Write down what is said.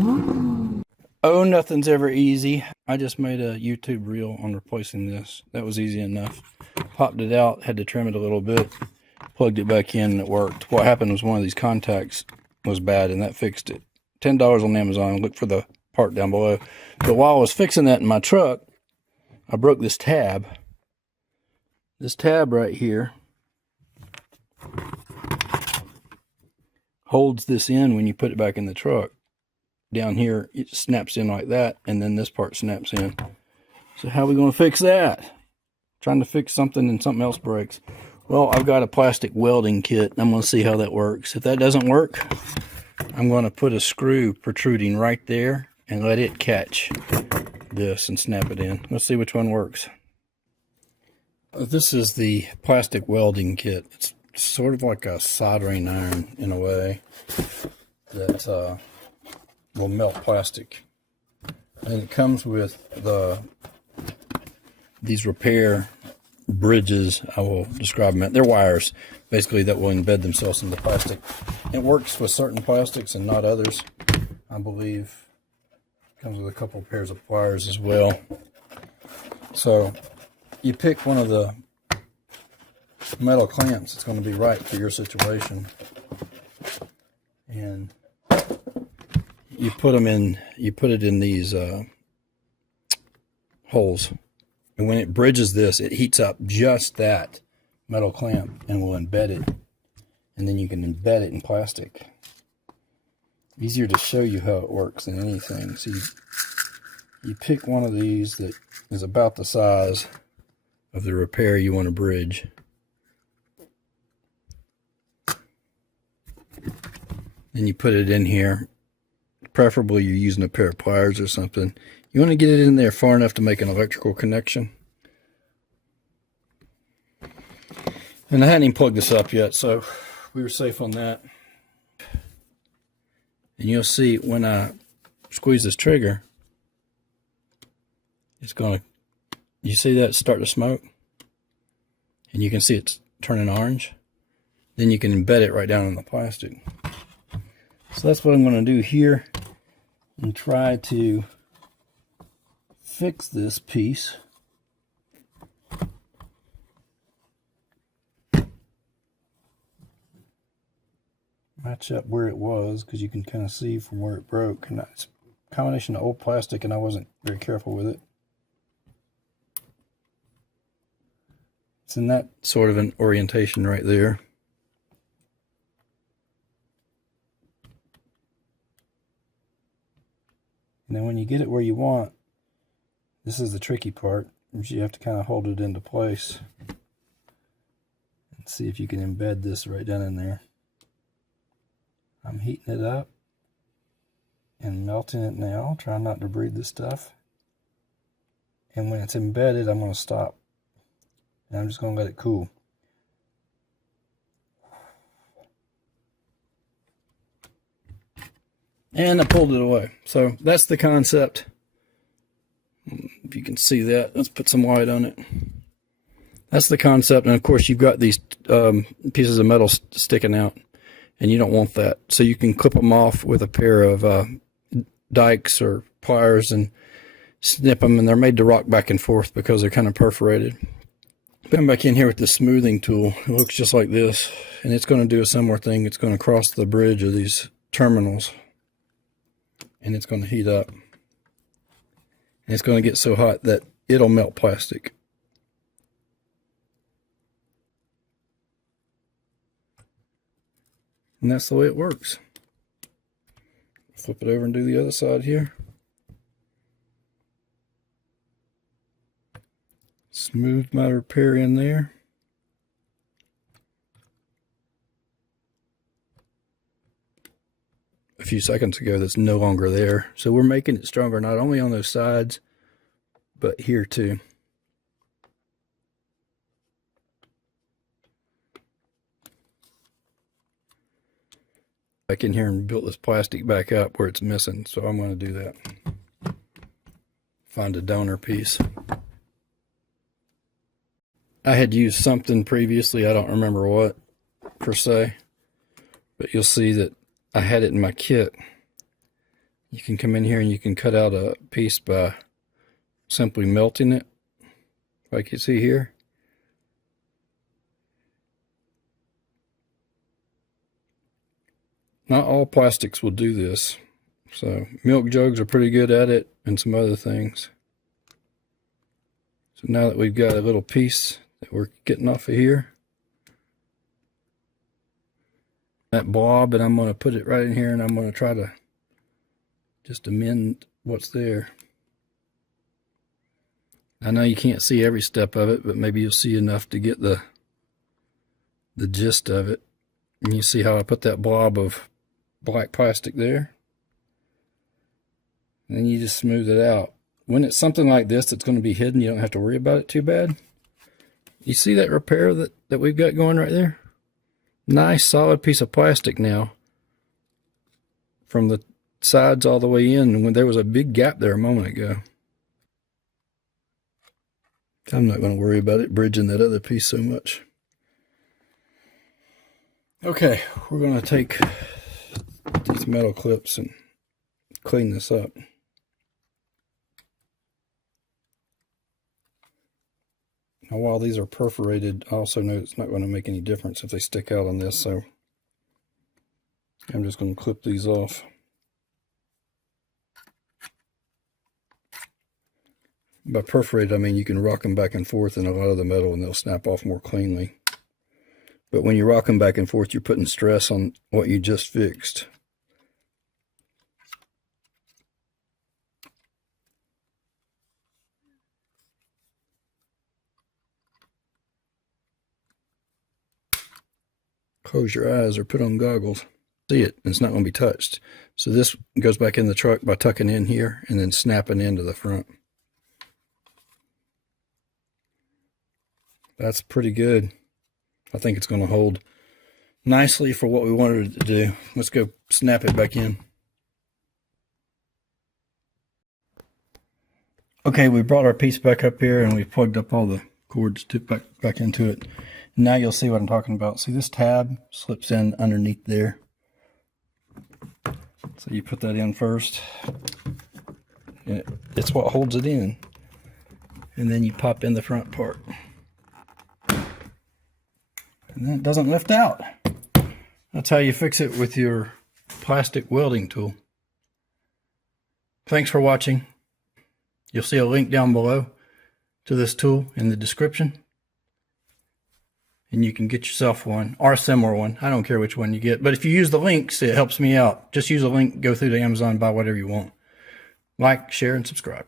Oh, nothing's ever easy. I just made a YouTube reel on replacing this. That was easy enough. Popped it out, had to trim it a little bit, plugged it back in, and it worked. What happened was one of these contacts was bad, and that fixed it. $10 on Amazon. Look for the part down below. But while I was fixing that in my truck, I broke this tab. This tab right here holds this in when you put it back in the truck. Down here, it snaps in like that, and then this part snaps in. So how are we going to fix that? Trying to fix something and something else breaks. Well, I've got a plastic welding kit. I'm going to see how that works. If that doesn't work, I'm going to put a screw protruding right there and let it catch this and snap it in. Let's see which one works. This is the plastic welding kit. It's sort of like a soldering iron in a way that will melt plastic. And it comes with these repair bridges. I will describe them. They're wires, basically, that will embed themselves in the plastic. It works with certain plastics and not others, I believe. Comes with a couple of pairs of pliers as well. So you pick one of the metal clamps that's going to be right for your situation, and you put them in. You put it in these holes, and when it bridges this, it heats up just that metal clamp and will embed it, and then you can embed it in plastic. Easier to show you how it works than anything. So you pick one of these that is about the size of the repair you want to bridge. And you put it in here. Preferably you're using a pair of pliers or something. You want to get it in there far enough to make an electrical connection. And I hadn't even plugged this up yet, so we were safe on that. And you'll see when I squeeze this trigger, it's going to, you see that start to smoke? And you can see it's turning orange. Then you can embed it right down in the plastic. So that's what I'm going to do here and try to fix this piece. Match up where it was, because you can kind of see from where it broke. And it's a combination of old plastic, and I wasn't very careful with it. It's in that sort of an orientation right there. And then when you get it where you want, this is the tricky part, is you have to kind of hold it into place. And see if you can embed this right down in there. I'm heating it up and melting it now, trying not to breathe the stuff. And when it's embedded, I'm going to stop. And I'm just going to let it cool. And I pulled it away. So that's the concept. If you can see that, let's put some light on it. That's the concept. And of course, you've got these pieces of metal sticking out, and you don't want that. So you can clip them off with a pair of dikes or pliers and snip them, and they're made to rock back and forth because they're kind of perforated. Come back in here with the smoothing tool. It looks just like this, and it's going to do a similar thing. It's going to cross the bridge of these terminals, and it's going to heat up. And it's going to get so hot that it'll melt plastic. And that's the way it works. Flip it over and do the other side here. Smooth my repair in there. A few seconds ago, that's no longer there. So we're making it stronger, not only on those sides, but here too. Back in here and built this plastic back up where it's missing, so I'm going to do that. Find a donor piece. I had used something previously, I don't remember what per se, but you'll see that I had it in my kit You can come in here and you can cut out a piece by simply melting it, like you see here. Not all plastics will do this. So milk jugs are pretty good at it, and some other things. So now that we've got a little piece that we're getting off of here, that blob, and I'm going to put it right in here, and I'm going to try to just amend what's there. I know you can't see every step of it, but maybe you'll see enough to get the gist of it. And you see how I put that blob of black plastic there? And then you just smooth it out. When it's something like this that's going to be hidden, you don't have to worry about it too bad. You see that repair that we've got going right there? Nice solid piece of plastic now, from the sides all the way in, and when there was a big gap there a moment ago. I'm not going to worry about it bridging that other piece so much. Okay, we're going to take these metal clips and clean this up. Now, while these are perforated, I also know it's not going to make any difference if they stick out on this, so I'm just going to clip these off. By perforated, I mean you can rock them back and forth in a lot of the metal and they'll snap off more cleanly. But when you rock them back and forth, you're putting stress on what you just fixed. Close your eyes or put on goggles. See it, it's not going to be touched. So this goes back in the truck by tucking in here and then snapping into the front. That's pretty good. I think it's going to hold nicely for what we wanted it to do. Let's go snap it back in. Okay, we brought our piece back up here and we plugged up all the cords to back into it. Now you'll see what I'm talking about. See, this tab slips in underneath there. So you put that in first. It's what holds it in. And then you pop in the front part. And then it doesn't lift out. That's how you fix it with your plastic welding tool. Thanks for watching. You'll see a link down below to this tool in the description. And you can get yourself one, or a similar one. I don't care which one you get. But if you use the links, it helps me out. Just use a link, go through to Amazon, buy whatever you want. Like, share, and subscribe.